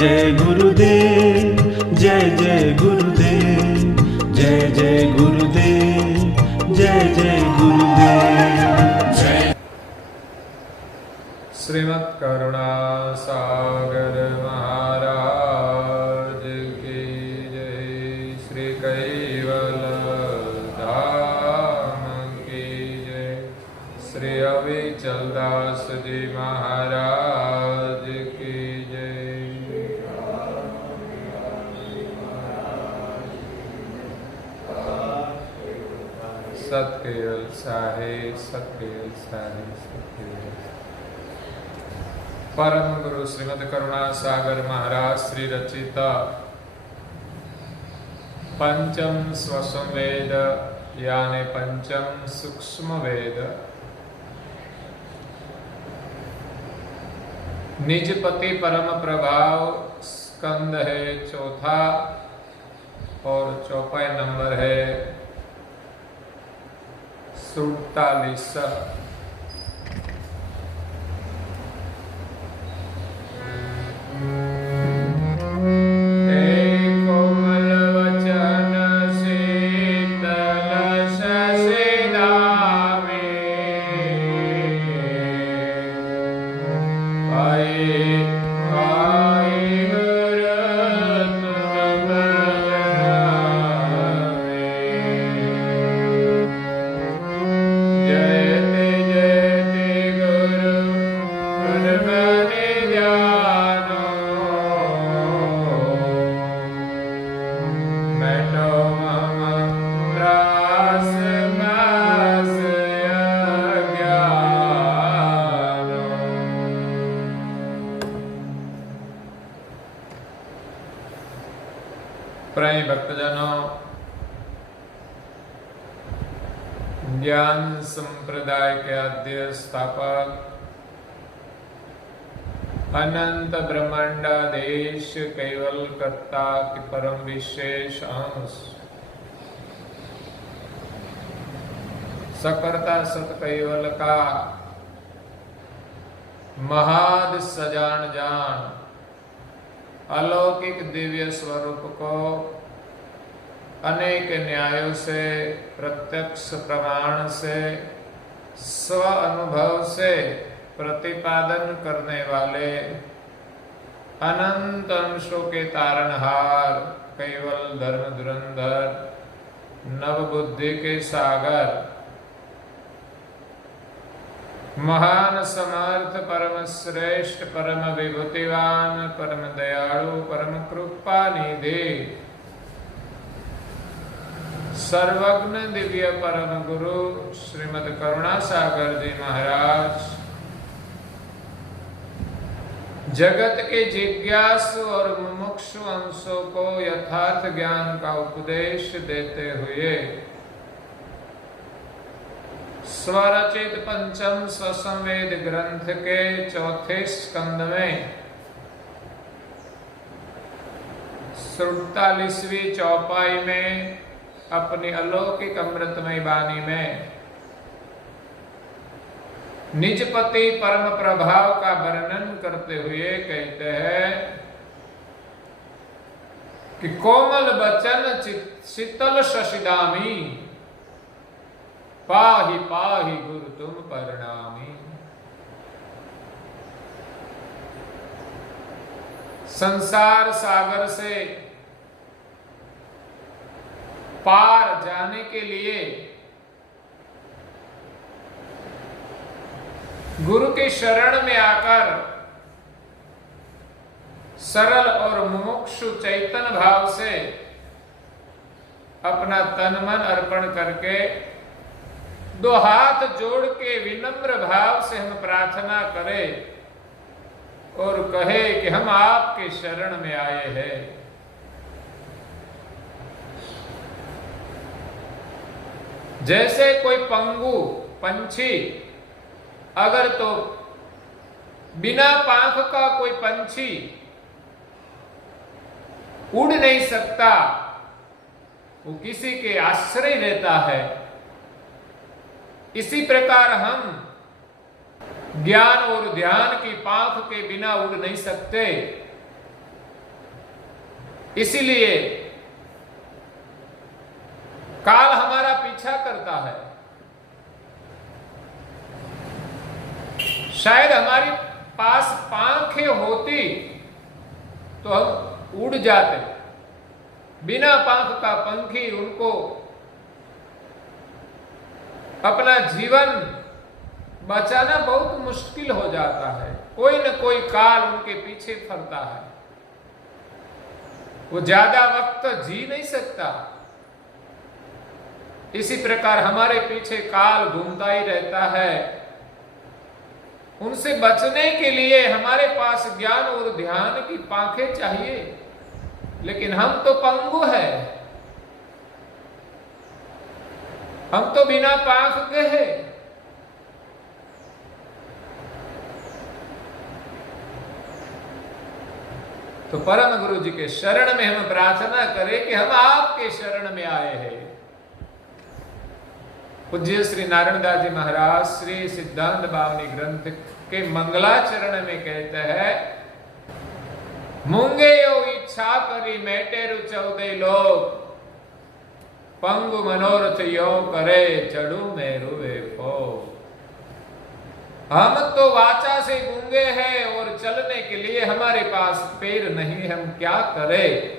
जय गुरुदेव, जय जय गुरुदेव, जय जय गुरुदेव, जय जय गुरुदेव। श्रीमद् करुणा सागर महाराज की जय। श्री कैवल धाम की जय। श्री अविचल दास जी महाराज की जय। सतकेवल साहेब, सतकेवल साहेब, सतकेवल। परम गुरु श्रीमद् करुणा सागर महाराज श्री रचित पंचम स्वसम वेद यानी पंचम सूक्ष्म वेद निजपति परम प्रभाव स्कंद है चौथा और चौपाई नंबर है 47। प्रिय भक्तजनों, ज्ञान संप्रदाय के आद्य स्थापक अनंत ब्रह्मांडाधीश केवल कर्ता की परम विशेष अंश सकर्ता सत केवल का महाद सजान जान अलौकिक दिव्य स्वरूप को अनेक न्यायों से, प्रत्यक्ष प्रमाण से, स्व अनुभव से प्रतिपादन करने वाले अनंत अंशों के तारणहार केवल धर्म धुरंधर नव बुद्धि के सागर महान समर्थ परम श्रेष्ठ परम विभूतिवान परम दयालु परम कृपा निधि सर्वज्ञ दिव्य परम गुरु श्रीमद् करुणा सागर जी महाराज जगत के जिज्ञासु और मुमुक्षु अंशों को यथार्थ ज्ञान का उपदेश देते हुए स्वरचित पंचम स्वसंवेद ग्रंथ के चौथे स्कंद में 47वीं चौपाई में अपनी अलौकिक अमृतमय वाणी में निजपति परम प्रभाव का वर्णन करते हुए कहते हैं कि कोमल बचन शीतल शशिदामी पाहि पाहि गुरु तुम परिणामी। संसार सागर से पार जाने के लिए गुरु के शरण में आकर सरल और मुमुक्षु चैतन्य भाव से अपना तन मन अर्पण करके दो हाथ जोड़ के विनम्र भाव से हम प्रार्थना करें और कहे कि हम आपके शरण में आए हैं। जैसे कोई पंगु पंछी अगर तो बिना पांख का कोई पंछी उड़ नहीं सकता, वो किसी के आश्रय रहता है, इसी प्रकार हम ज्ञान और ध्यान की पांख के बिना उड़ नहीं सकते। इसीलिए काल हमारा पीछा करता है। शायद हमारे पास पांखें होती तो हम उड़ जाते। बिना पांख का पंखी उनको अपना जीवन बचाना बहुत मुश्किल हो जाता है। कोई न कोई काल उनके पीछे फरता है, वो ज्यादा वक्त जी नहीं सकता। इसी प्रकार हमारे पीछे काल घूमता ही रहता है। उनसे बचने के लिए हमारे पास ज्ञान और ध्यान की पांखें चाहिए, लेकिन हम तो पंगु है, हम तो बिना पांख के हैं। तो परम गुरु जी के शरण में हम प्रार्थना करें कि हम आपके शरण में आए हैं। पूज्य श्री नारायण दास जी महाराज श्री सिद्धांत बावनी ग्रंथ के मंगलाचरण में कहते हैं, मूंगे यो इच्छा करी मेटेरु चौदह लोग, पंगु मनोरथ यो करे चढ़ू मेरु वेफो। हम तो वाचा से गूंगे हैं और चलने के लिए हमारे पास पैर नहीं, हम क्या करें।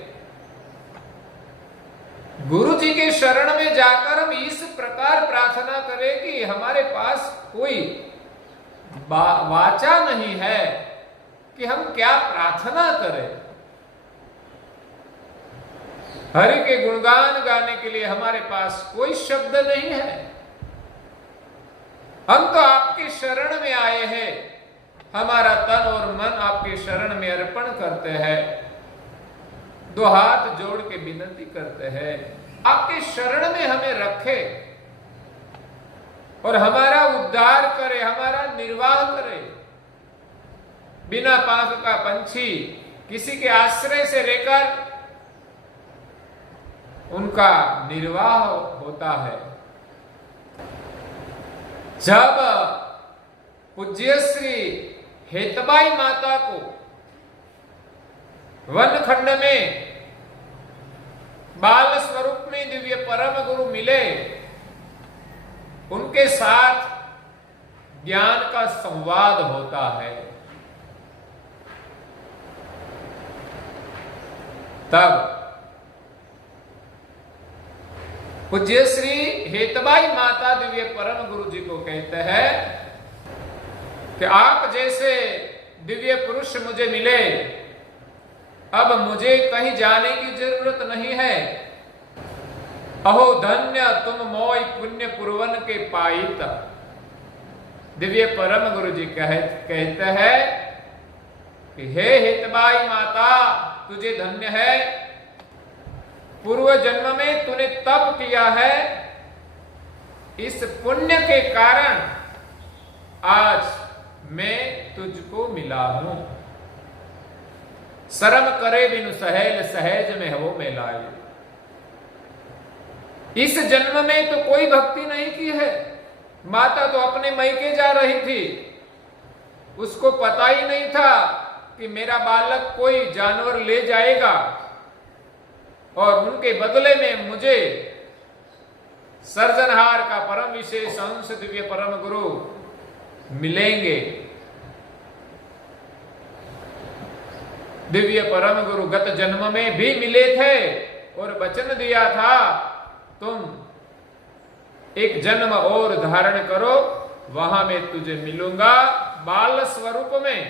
गुरु जी के शरण में जाकर हम इस प्रकार प्रार्थना करें कि हमारे पास कोई वाचा नहीं है कि हम क्या प्रार्थना करें। हरि के गुणगान गाने के लिए हमारे पास कोई शब्द नहीं है। हम तो आपके शरण में आए हैं, हमारा तन और मन आपके शरण में अर्पण करते हैं, दो हाथ जोड़ के विनती करते हैं, आपके शरण में हमें रखे और हमारा उद्धार करे, हमारा निर्वाह करे। बिना पांख का पंछी किसी के आश्रय से रहकर उनका निर्वाह होता है। जब पूज्य श्री हेतबाई माता को वनखंड में बाल स्वरूप में दिव्य परम गुरु मिले, उनके साथ ज्ञान का संवाद होता है। तब पूज्य श्री हेतबाई माता दिव्य परम गुरु जी को कहते हैं कि आप जैसे दिव्य पुरुष मुझे मिले, अब मुझे कहीं जाने की जरूरत नहीं है। अहो धन्य तुम मोय पुण्य पुरवन के पाइत। दिव्य परम गुरु जी कहते हैं कि हे हेतबाई माता, तुझे धन्य है, पूर्व जन्म में तूने तप किया है, इस पुण्य के कारण आज मैं तुझको मिला हूं। शर्म करे बिनु सहेल सहज में हो में लाए। इस जन्म में तो कोई भक्ति नहीं की है। माता तो अपने मैके जा रही थी, उसको पता ही नहीं था कि मेरा बालक कोई जानवर ले जाएगा और उनके बदले में मुझे सर्जनहार का परम विशेष अंश दिव्य परम गुरु मिलेंगे। दिव्य परम गुरु गत जन्म में भी मिले थे और वचन दिया था, तुम एक जन्म और धारण करो, वहां मैं तुझे मिलूंगा बाल स्वरूप में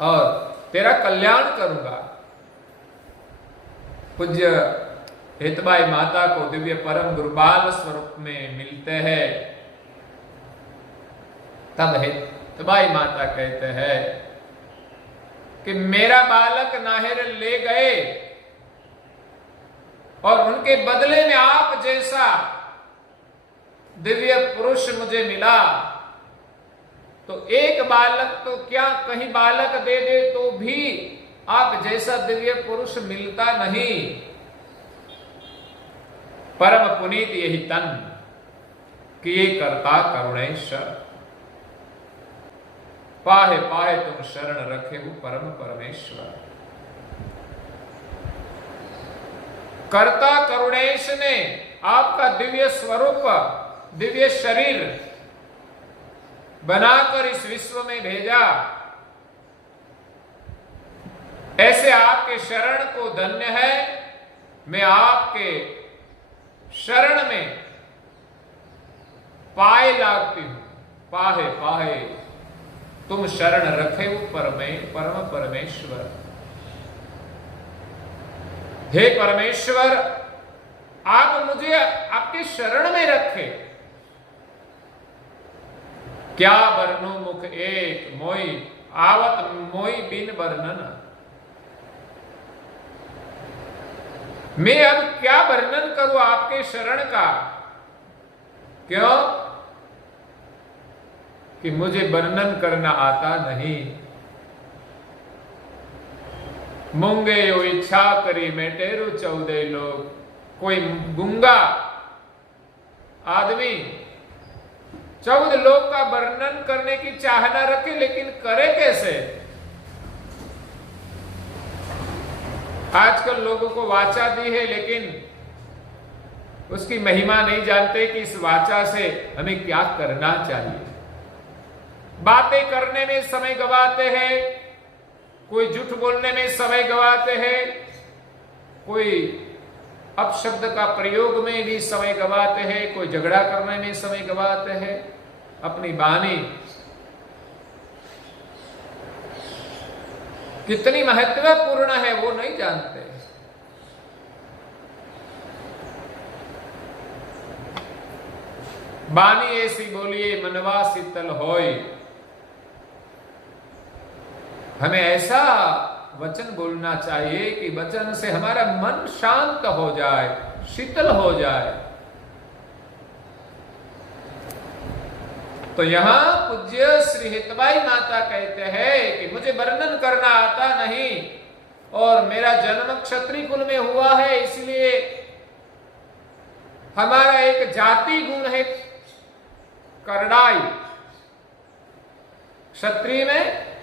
और तेरा कल्याण करूंगा। पूज्य हेतबाई माता को दिव्य परम गुरु बाल स्वरूप में मिलते हैं। तब हेतबाई माता कहते हैं कि मेरा बालक नाहेर ले गए और उनके बदले में आप जैसा दिव्य पुरुष मुझे मिला, तो एक बालक तो क्या कहीं बालक दे दे तो भी आप जैसा दिव्य पुरुष मिलता नहीं। परम पुनीत यही तन किए करता करुणेश्वर, पाहे पाहे तुम शरण रखे हो परम परमेश्वर। कर्ता करुणेश ने आपका दिव्य स्वरूप, दिव्य शरीर बनाकर इस विश्व में भेजा, ऐसे आपके शरण को धन्य है। मैं आपके शरण में पाए लागती हूं, पाहे पाहे तुम शरण रखे हो परम परमेश्वर। हे परमेश्वर, आप मुझे आपके शरण में रखे। क्या वर्णो मुख एक मोई, आवत मोई बिन वर्णन। मैं अब क्या वर्णन करूं आपके शरण का? क्यों कि मुझे वर्णन करना आता नहीं। मूंगे यो इच्छा करी मैं टेरू 14 लोग। कोई गूंगा आदमी 14 लोग का वर्णन करने की चाहना रखे, लेकिन करे कैसे? आजकल लोगों को वाचा दी है, लेकिन उसकी महिमा नहीं जानते कि इस वाचा से हमें क्या करना चाहिए। बातें करने में समय गवाते हैं, कोई झूठ बोलने में समय गवाते हैं, कोई अपशब्द का प्रयोग में भी समय गवाते हैं, कोई झगड़ा करने में समय गवाते हैं। अपनी वाणी कितनी महत्वपूर्ण है वो नहीं जानते। वाणी ऐसी बोलिए मनवा शीतल होय। हमें ऐसा वचन बोलना चाहिए कि वचन से हमारा मन शांत हो जाए, शीतल हो जाए। तो यहां पूज्य श्री हितबाई माता कहते हैं कि मुझे वर्णन करना आता नहीं और मेरा जन्म क्षत्रिय कुल में हुआ है, इसलिए हमारा एक जाति गुण है करड़ाई। क्षत्रिय में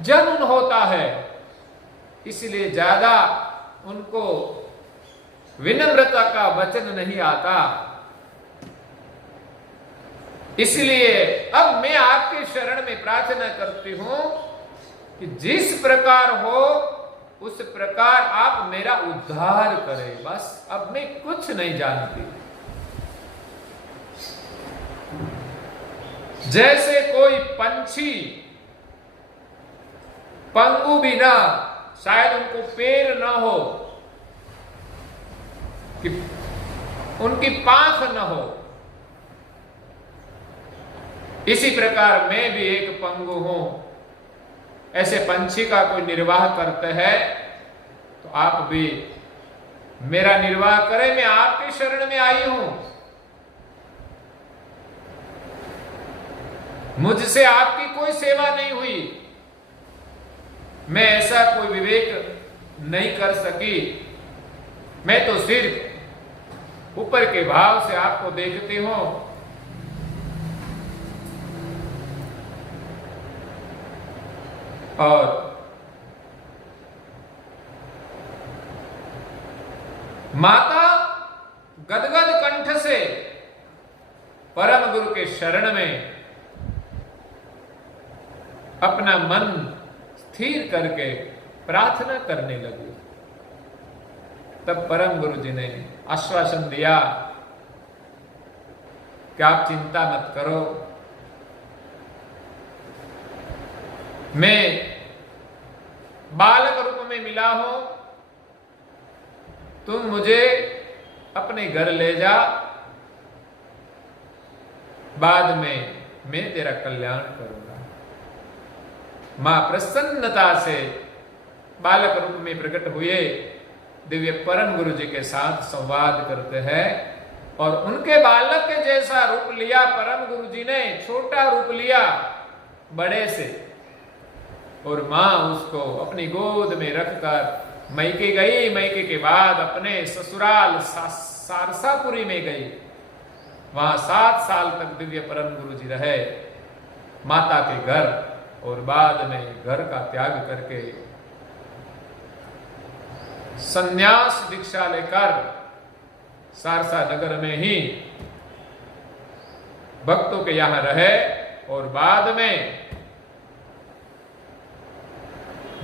जन्म होता है, इसलिए ज्यादा उनको विनम्रता का वचन नहीं आता। इसलिए अब मैं आपके शरण में प्रार्थना करती हूं कि जिस प्रकार हो उस प्रकार आप मेरा उद्धार करें। बस अब मैं कुछ नहीं जानती। जैसे कोई पंछी पंगु भी ना, शायद उनको पैर न हो, कि उनकी पांख न हो, इसी प्रकार मैं भी एक पंगु हूं। ऐसे पंछी का कोई निर्वाह करते हैं तो आप भी मेरा निर्वाह करें। मैं आपके शरण में आई हूं, मुझसे आपकी कोई सेवा नहीं हुई, मैं ऐसा कोई विवेक नहीं कर सकी। मैं तो सिर्फ ऊपर के भाव से आपको देखती हूं। और माता गदगद कंठ से परम गुरु के शरण में अपना मन स्थिर करके प्रार्थना करने लगी। तब परम गुरु जी ने आश्वासन दिया कि आप चिंता मत करो, मैं बालक रूप में मिला हूं, तुम मुझे अपने घर ले जा, बाद में मैं तेरा कल्याण करूंगा। मां प्रसन्नता से बालक रूप में प्रकट हुए दिव्य परम गुरु जी के साथ संवाद करते हैं और उनके बालक के जैसा रूप लिया परम गुरु जी ने, छोटा रूप लिया बड़े से, और मां उसको अपनी गोद में रखकर मैके गई। मैके के बाद अपने ससुराल सारसापुरी में गई। वहां 7 साल तक दिव्य परम गुरु जी रहे माता के घर, और बाद में घर का त्याग करके संन्यास दीक्षा लेकर सारसा नगर में ही भक्तों के यहां रहे और बाद में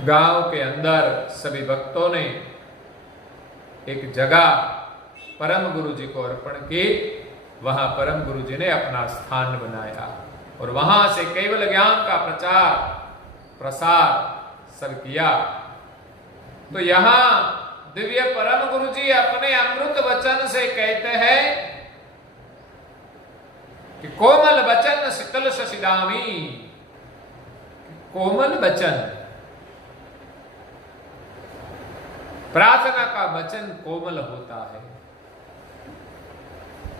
गांव के अंदर सभी भक्तों ने एक जगह परम गुरु जी को अर्पण की। वहां परम गुरु जी ने अपना स्थान बनाया और वहां से केवल ज्ञान का प्रचार प्रसार सब किया। तो यहां दिव्य परम गुरु जी अपने अमृत वचन से कहते हैं कि कोमल वचन शीतल शशिदामी। कोमल वचन, प्रार्थना का वचन कोमल होता है।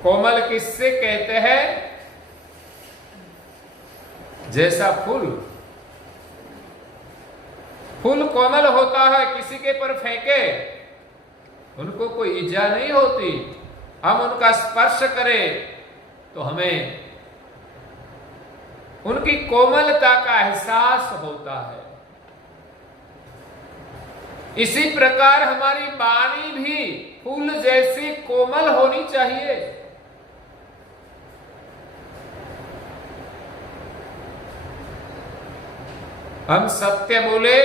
कोमल किससे कहते हैं? जैसा फूल, फूल कोमल होता है, किसी के पर फेंके उनको कोई इजा नहीं होती। हम उनका स्पर्श करें तो हमें उनकी कोमलता का एहसास होता है। इसी प्रकार हमारी वाणी भी फूल जैसी कोमल होनी चाहिए। हम सत्य बोले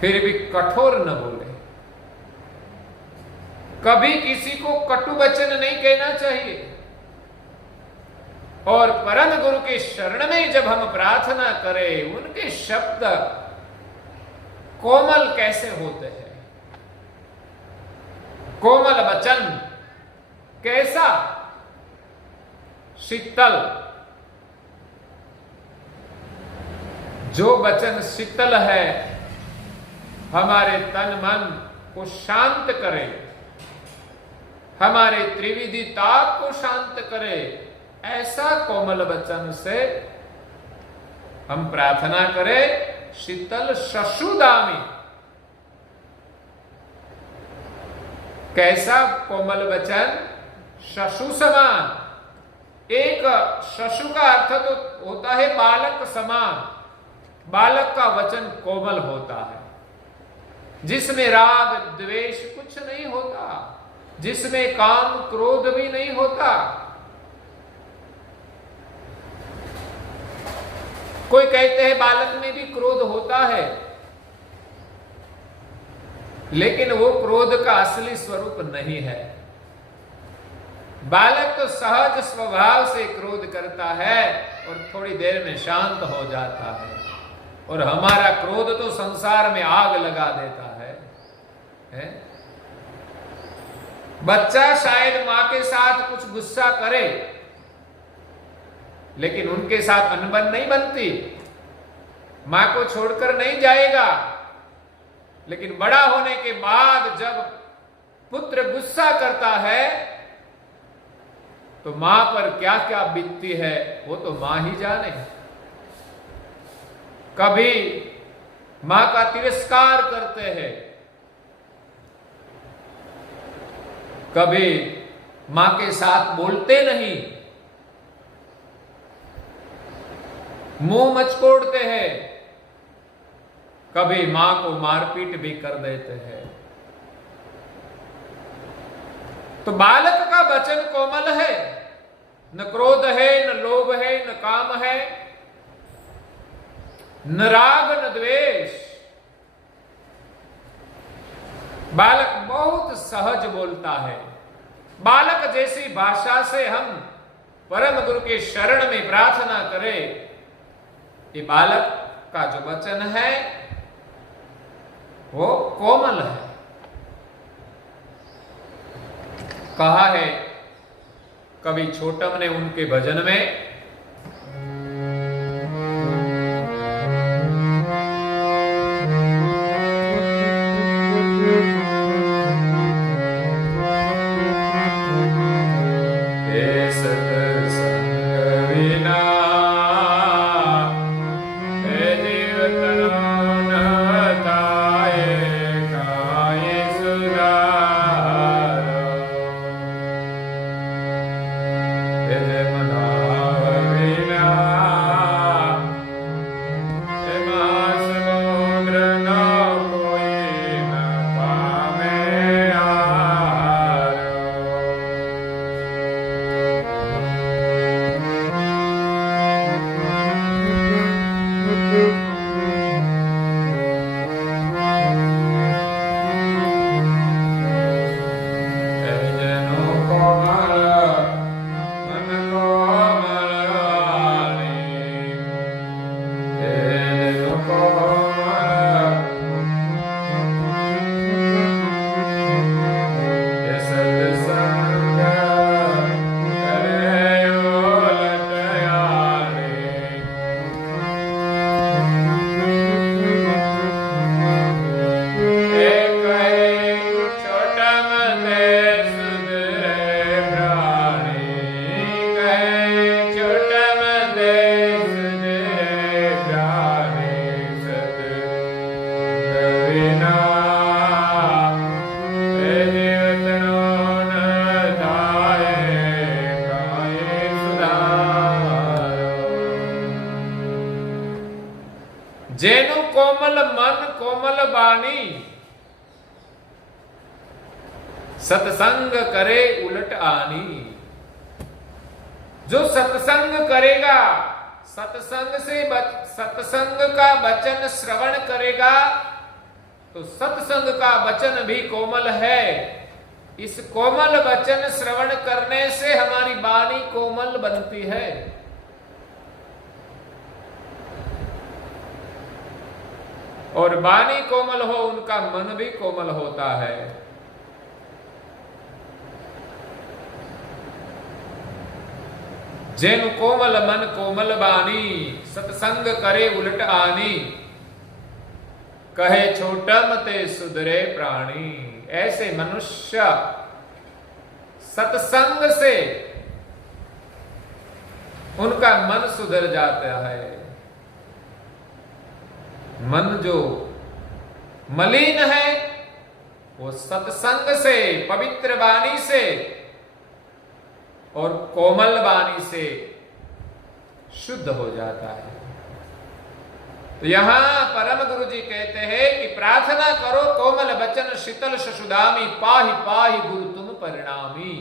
फिर भी कठोर न बोले। कभी किसी को कटु वचन नहीं कहना चाहिए। और परम गुरु के शरण में जब हम प्रार्थना करें, उनके शब्द कोमल कैसे होते हैं? कोमल वचन कैसा? शीतल। जो वचन शीतल है, हमारे तन मन को शांत करे, हमारे त्रिविधि ताप को शांत करे, ऐसा कोमल वचन से हम प्रार्थना करें। शीतल शशुदामी। कैसा कोमल वचन? शशु समान। एक शशु का अर्थ तो होता है बालक समान। बालक का वचन कोमल होता है, जिसमें राग द्वेष कुछ नहीं होता, जिसमें काम क्रोध भी नहीं होता। कोई कहते हैं बालक में भी क्रोध होता है, लेकिन वो क्रोध का असली स्वरूप नहीं है। बालक तो सहज स्वभाव से क्रोध करता है और थोड़ी देर में शांत हो जाता है। और हमारा क्रोध तो संसार में आग लगा देता है? बच्चा शायद मां के साथ कुछ गुस्सा करे, लेकिन उनके साथ अनबन नहीं बनती, मां को छोड़कर नहीं जाएगा। लेकिन बड़ा होने के बाद जब पुत्र गुस्सा करता है तो मां पर क्या क्या बीतती है वो तो मां ही जाने। कभी मां का तिरस्कार करते हैं, कभी मां के साथ बोलते नहीं, मुंह मचकोड़ते हैं, कभी मां को मारपीट भी कर देते हैं। तो बालक का वचन कोमल है, न क्रोध है, न लोभ है, न काम है, न राग न द्वेष। बालक बहुत सहज बोलता है। बालक जैसी भाषा से हम परम गुरु के शरण में प्रार्थना करें। ये बालक का जो वचन है वो कोमल है। कहा है कवि छोटम ने उनके भजन में, जेनु कोमल मन कोमल बानी, सत्संग करे उलट आनी। जो सत्संग करेगा, सत्संग का वचन श्रवण करेगा, तो सत्संग का वचन भी कोमल है। इस कोमल वचन श्रवण करने से हमारी वाणी कोमल बनती है। और वाणी कोमल हो, उनका मन भी कोमल होता है। जेनु कोमल मन कोमल बानी, सत्संग करे उलट आनी। कहे छोटम ते सुधरे प्राणी। ऐसे मनुष्य सत्संग से उनका मन सुधर जाता है। मन जो मलिन है वो सत्संग से, पवित्र वाणी से और कोमल वाणी से शुद्ध हो जाता है। तो यहां परम गुरु जी कहते हैं कि प्रार्थना करो कोमल वचन शीतल शशुदामी, पाहि पाहि गुरु तुम परिणामी।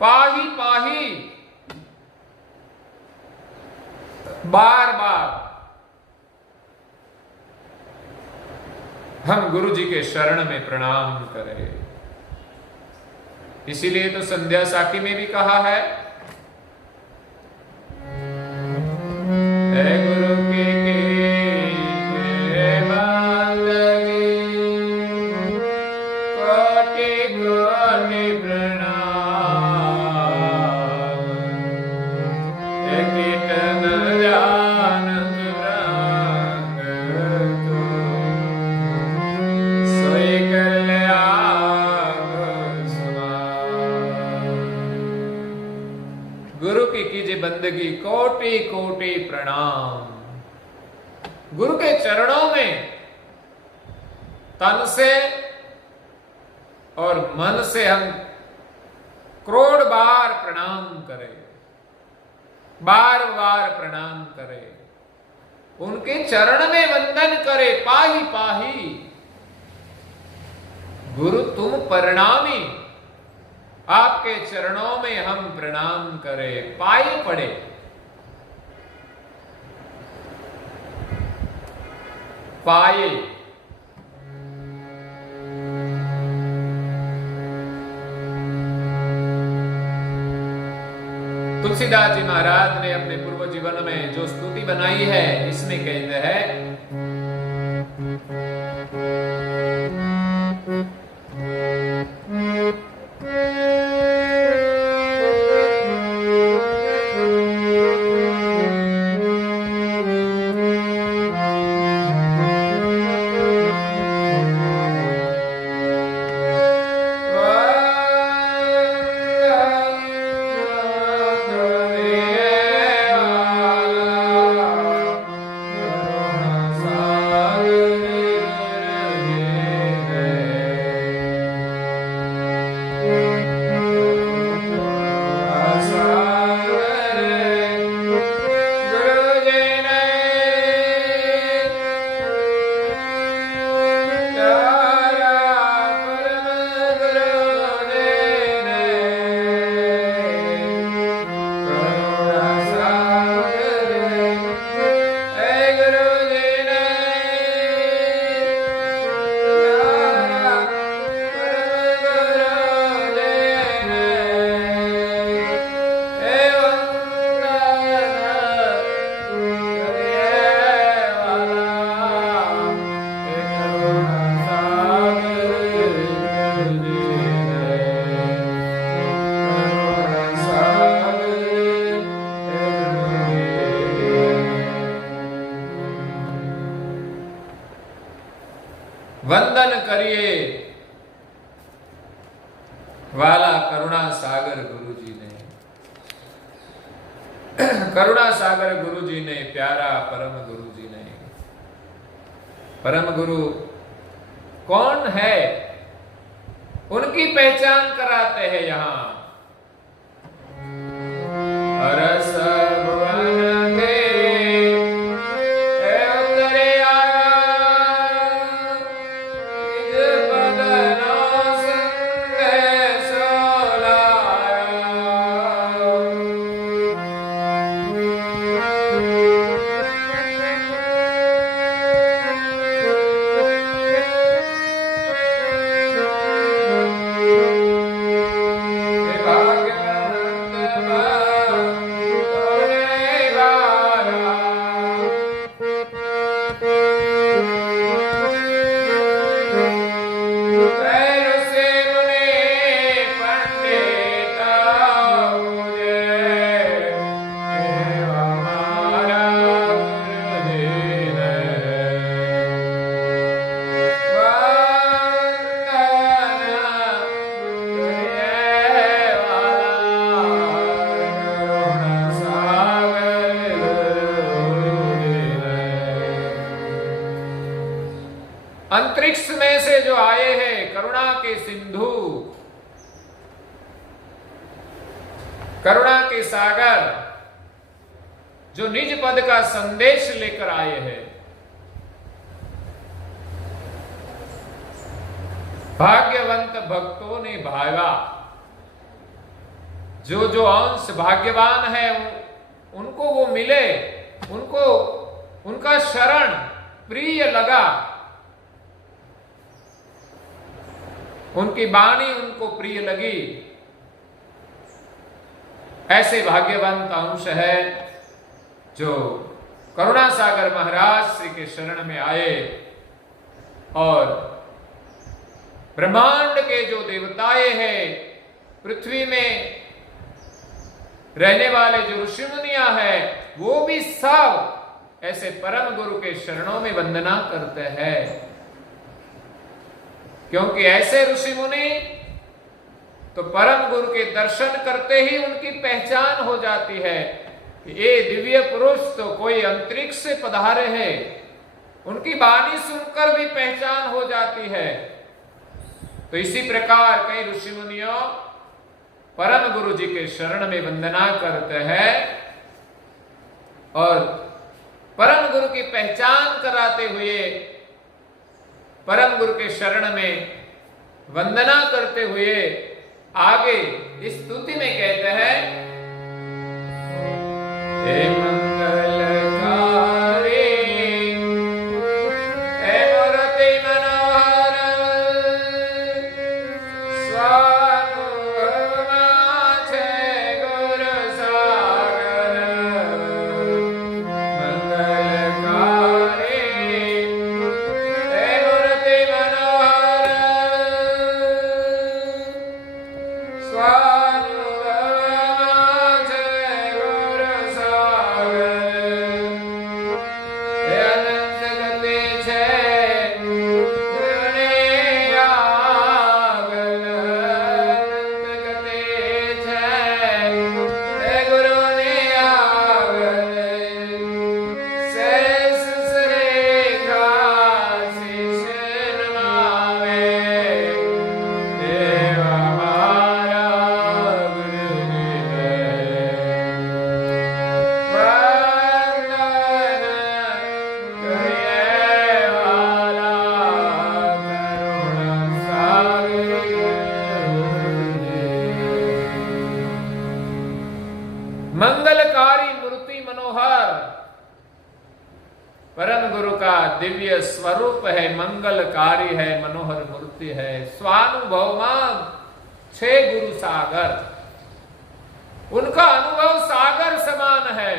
पाहि पाहि, बार बार हम गुरु जी के शरण में प्रणाम करें। इसीलिए तो संध्या साखी में भी कहा है, हे गुरु की बंदगी, कोटि कोटि प्रणाम। कीर्तन जानत रंग तू, सोई कर ले गुरु की कीजिए बंदगी, कोटि कोटि प्रणाम। गुरु के चरणों में तन से और मन से हम करोड़ बार प्रणाम करें, बार बार प्रणाम करें, उनके चरण में वंदन करें। पाहि पाहि गुरु तुम परिणामी, आपके चरणों में हम प्रणाम करें, पाए पड़े। पाए तुलसीदास जी महाराज ने अपने पूर्व जीवन में जो स्तुति बनाई है, इसमें कहते हैं, वंदन करिए वाला करुणा सागर गुरु जी ने, करुणा सागर गुरु जी ने, प्यारा परम गुरु जी ने। परम गुरु कौन है, उनकी पहचान कराते हैं यहां। अरस भुवन के अंतरिक्ष में से जो आए हैं, करुणा के सिंधु, करुणा के सागर, जो निज पद का संदेश लेकर आए हैं। भाग्यवंत भक्तों ने भावा, जो जो अंश भाग्यवान है उनको वो मिले, उनको उनका शरण प्रिय लगा, उनकी वाणी उनको प्रिय लगी। ऐसे भाग्यवंत अंश है जो करुणा सागर महाराज श्री के शरण में आए और ब्रह्मांड के जो देवताएं हैं, पृथ्वी में रहने वाले जो ऋषि मुनियां हैं, वो भी सब ऐसे परम गुरु के शरणों में वंदना करते हैं। क्योंकि ऐसे ऋषि मुनि तो परम गुरु के दर्शन करते ही उनकी पहचान हो जाती है कि ये दिव्य पुरुष तो कोई अंतरिक्ष से पधारे हैं। उनकी वाणी सुनकर भी पहचान हो जाती है। तो इसी प्रकार कई ऋषि मुनियों परम गुरु जी के शरण में वंदना करते हैं और परम गुरु की पहचान कराते हुए परम गुरु के शरण में वंदना करते हुए आगे इस स्तुति में कहते हैं, हे मंगलकारी, हे मूर्ति मनोहर, मंगलकारी मूर्ति मनोहर, परम गुरु का दिव्य स्वरूप है, मंगलकारी है, मनोहर मूर्ति है। स्वानुभवमा छह गुरु सागर, उनका अनुभव सागर समान है।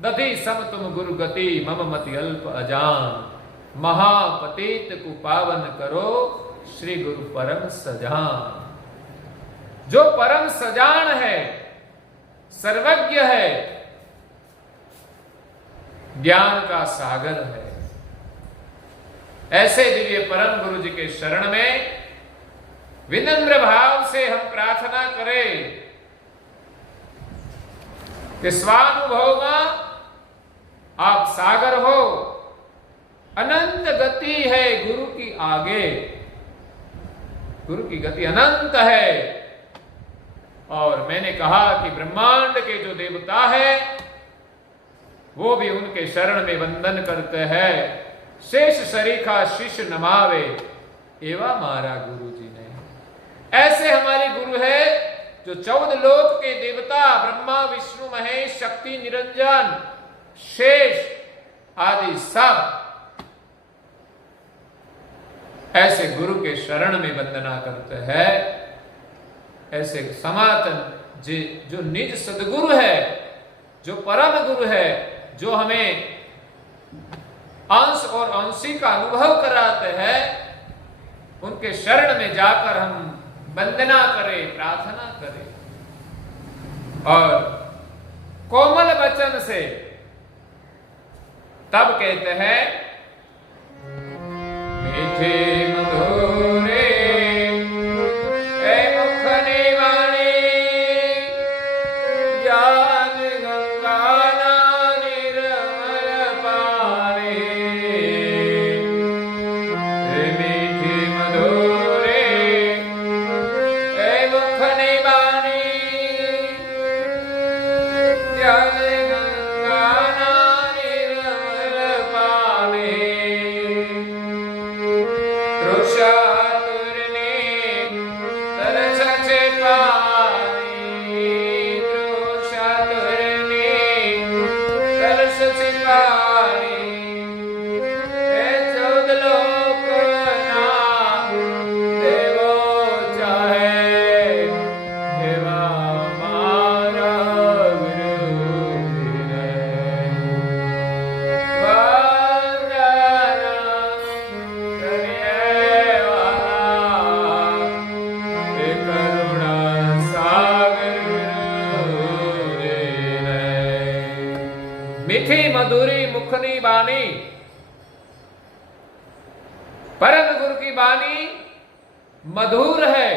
दधि सम तुम गुरु गति, मम मति अल्प अजान, महापतित को पावन करो, श्री गुरु परम सजान। जो परम सजान है, सर्वज्ञ है, ज्ञान का सागर है, ऐसे दिव्य परम गुरु जी के शरण में विनम्र भाव से हम प्रार्थना करें कि स्वानुभव में आप सागर हो, अनंत गति है गुरु की आगे, गुरु की गति अनंत है। और मैंने कहा कि ब्रह्मांड के जो देवता है वो भी उनके शरण में वंदन करते हैं। शेष शरीखा शिष्य नमावे, एवा मारा गुरु जी ने। ऐसे हमारे गुरु है जो 14 लोक के देवता ब्रह्मा विष्णु महेश शक्ति निरंजन शेष आदि सब ऐसे गुरु के शरण में वंदना करते हैं। ऐसे सनातन जी जो निज सदगुरु है, जो परम गुरु है, जो हमें अंश और अंशी का अनुभव कराते हैं, उनके शरण में जाकर हम वंदना करें, प्रार्थना करें और कोमल वचन से तब कहते हैं, मीठे मधुरे बानी तृषा तुरनी तरस सिपाही हे 14 लोक ना देवो चाहे देवा मारा मीठी मधुरी मुखनी बानी, परम गुरु की बानी मधुर है,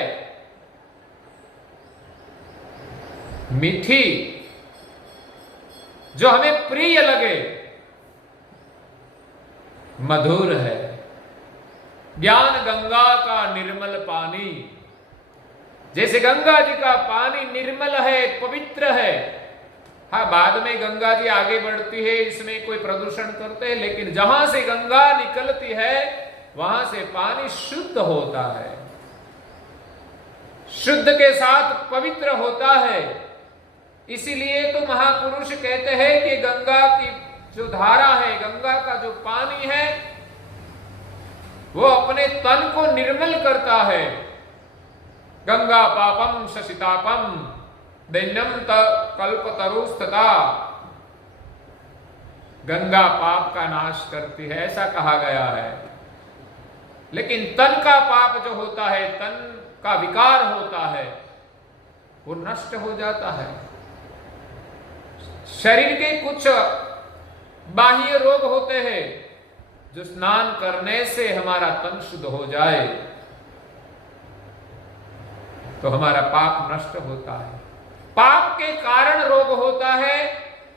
मीठी, जो हमें प्रिय लगे, मधुर है। ज्ञान गंगा का निर्मल पानी, जैसे गंगा जी का पानी निर्मल है, पवित्र है। हाँ, बाद में गंगा जी आगे बढ़ती है, इसमें कोई प्रदूषण करते हैं, लेकिन जहां से गंगा निकलती है वहां से पानी शुद्ध होता है, शुद्ध के साथ पवित्र होता है। इसीलिए तो महापुरुष कहते हैं कि गंगा की जो धारा है, गंगा का जो पानी है, वो अपने तन को निर्मल करता है। गंगा पापम शशितापम दैन्यम कल्पतरुस्तथा, गंगा पाप का नाश करती है, ऐसा कहा गया है। लेकिन तन का पाप जो होता है, तन का विकार होता है, वो नष्ट हो जाता है। शरीर के कुछ बाह्य रोग होते हैं जो स्नान करने से हमारा तन शुद्ध हो जाए तो हमारा पाप नष्ट होता है। पाप के कारण रोग होता है,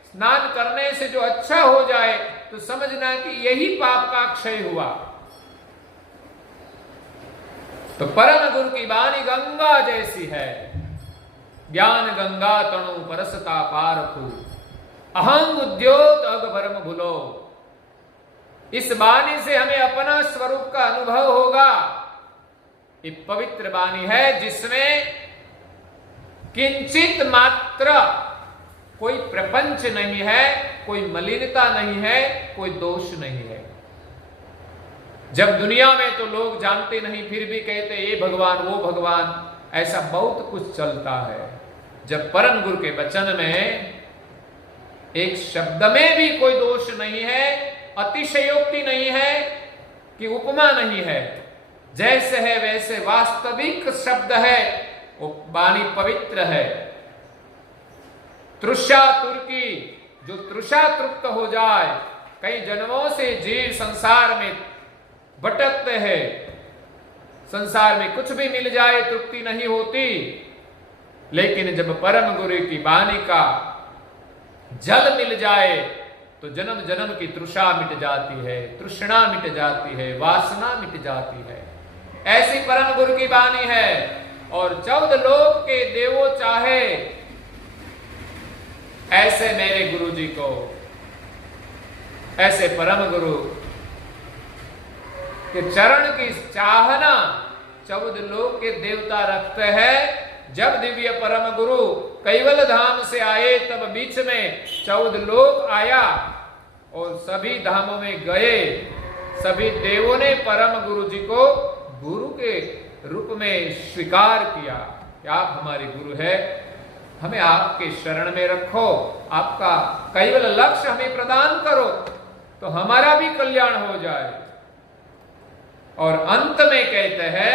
स्नान करने से जो अच्छा हो जाए तो समझना कि यही पाप का क्षय हुआ। तो परम गुरु की वाणी गंगा जैसी है। ज्ञान गंगा तणु परसता पारखु, अहं उद्योत अग भरम भूलो। इस वाणी से हमें अपना स्वरूप का अनुभव होगा। ये पवित्र वाणी है जिसमें किंचित मात्र कोई प्रपंच नहीं है, कोई मलिनता नहीं है, कोई दोष नहीं है। जब दुनिया में तो लोग जानते नहीं फिर भी कहते ये भगवान वो भगवान, ऐसा बहुत कुछ चलता है। जब परम गुरु के वचन में एक शब्द में भी कोई दोष नहीं है, अतिशयोक्ति नहीं है कि उपमा नहीं है, जैसे है वैसे वास्तविक शब्द है, वो वाणी पवित्र है। तृषा तुर्की, जो तृषा तृप्त हो जाए, कई जन्मों से जीव संसार में भटकते हैं, संसार में कुछ भी मिल जाए तृप्ति नहीं होती, लेकिन जब परम गुरु की वाणी का जल मिल जाए तो जन्म जन्म की तृषा मिट जाती है, तृष्णा मिट जाती है, वासना मिट जाती है। ऐसी परम गुरु की वाणी है। और 14 लोक के देवो चाहे ऐसे मेरे गुरु जी को, ऐसे परम गुरु के चरण की चाहना 14 लोक के देवता रखते हैं। जब दिव्य परम गुरु कैवल धाम से आए तब बीच में 14 लोक आया और सभी धामों में गए। सभी देवों ने परम गुरु जी को गुरु के रूप में स्वीकार किया कि आप हमारे गुरु है, हमें आपके शरण में रखो, आपका कैवल लक्ष्य हमें प्रदान करो तो हमारा भी कल्याण हो जाए। और अंत में कहते हैं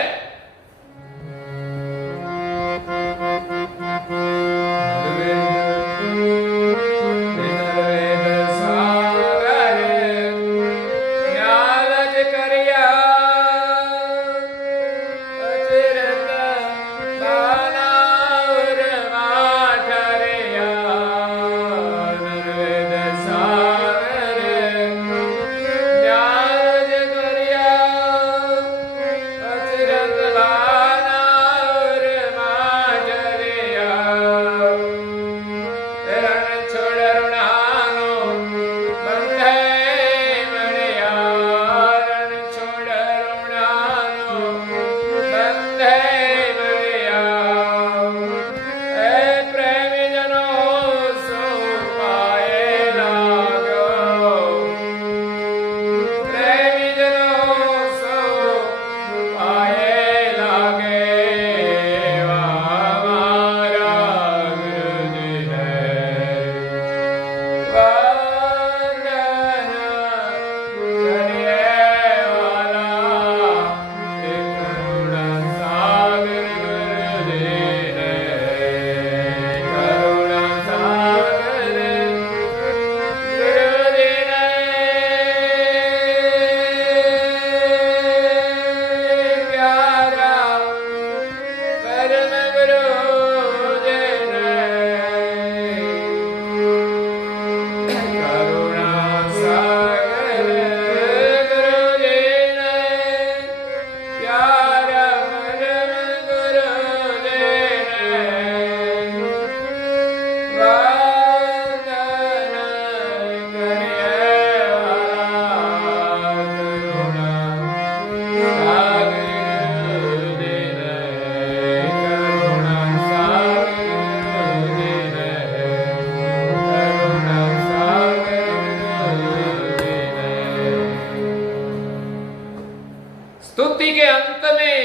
अंत में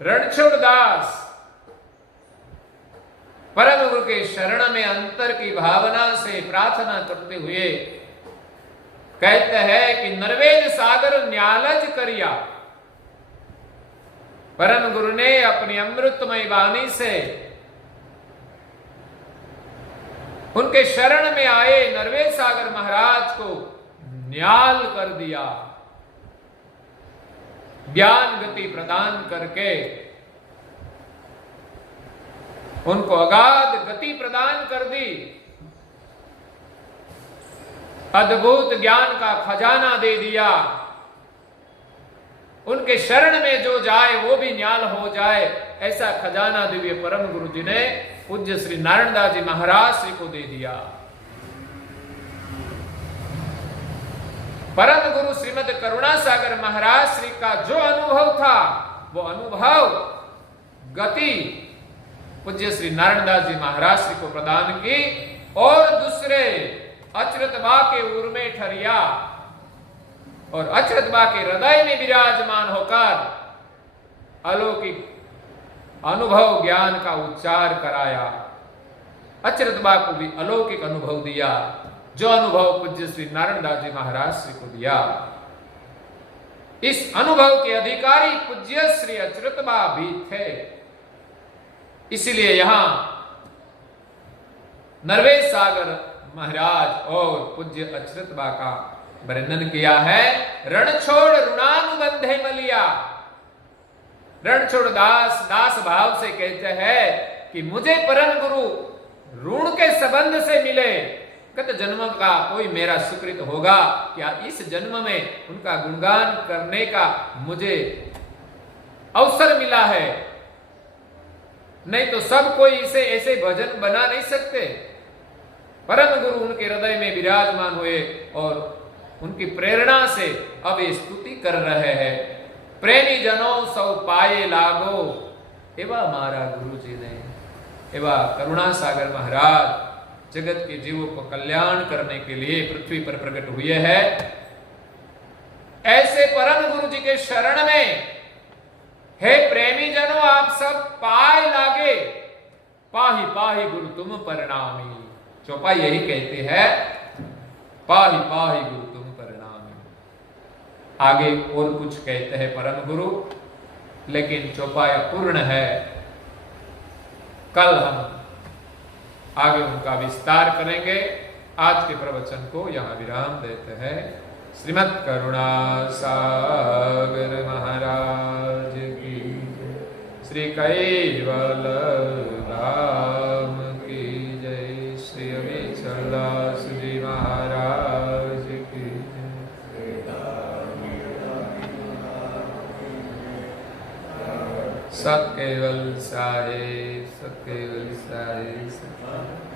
रणछोड़ दास परम गुरु के शरण में अंतर की भावना से प्रार्थना करते हुए कहते हैं कि नरवेद सागर न्यालज करिया। परम गुरु ने अपनी अमृतमय वाणी से उनके शरण में आए नरवेद सागर महाराज को न्याल कर दिया, ज्ञान गति प्रदान करके उनको अगाध गति प्रदान कर दी, अद्भुत ज्ञान का खजाना दे दिया। उनके शरण में जो जाए वो भी न्याल हो जाए, ऐसा खजाना दिव्य परम गुरु जी ने पूज्य श्री नारायण दास जी महाराज श्री को दे दिया। परम गुरु श्रीमद करुणा सागर महाराज श्री का जो अनुभव था वो अनुभव गति पूज्य श्री नारायण दास जी महाराज श्री को प्रदान की और दूसरे अचरतबा के उर्मे ठरिया और अचरतबा के हृदय में विराजमान होकर अलौकिक अनुभव ज्ञान का उच्चार कराया। अचरतबा को भी अलौकिक अनुभव दिया, जो अनुभव पूज्य श्री नारायण दास जी महाराज श्री को दिया। इस अनुभव के अधिकारी पूज्य श्री अचरतबा भी थे। इसलिए यहां नरवेद सागर महाराज और पूज्य अचरतबा का वर्णन किया है। रणछोड़ ऋणानुबंधे मलिया। रणछोड़ दास दास भाव से कहते हैं कि मुझे परम गुरु ऋण के संबंध से मिले, गत जन्म का कोई मेरा सुकृत होगा क्या इस जन्म में उनका गुणगान करने का मुझे अवसर मिला है, नहीं तो सब कोई इसे ऐसे भजन बना नहीं सकते। परम गुरु उनके हृदय में विराजमान हुए और उनकी प्रेरणा से अब ये स्तुति कर रहे हैं। प्रेमी जनों सौ पाए लागो एवा मारा गुरु जी ने, एवा करुणा सागर महाराज जगत के जीवों को कल्याण करने के लिए पृथ्वी पर प्रकट हुए हैं। ऐसे परम गुरु जी के शरण में हे प्रेमी जनों आप सब पाए लागे, पाही पाही गुरु तुम परिणामी। चौपाई यही कहते हैं, पाही पाही गुरु तुम परिणामी। आगे और कुछ कहते हैं परम गुरु, लेकिन चौपाई पूर्ण है। कल हम आगे उनका विस्तार करेंगे। आज के प्रवचन को यहां विराम देते हैं। श्रीमद करुणा सागर महाराज की जय, श्री कैवल धाम की जय, श्री अविचलदास जी महाराज की जय। सत केवल साहेब, सत केवल साहेब।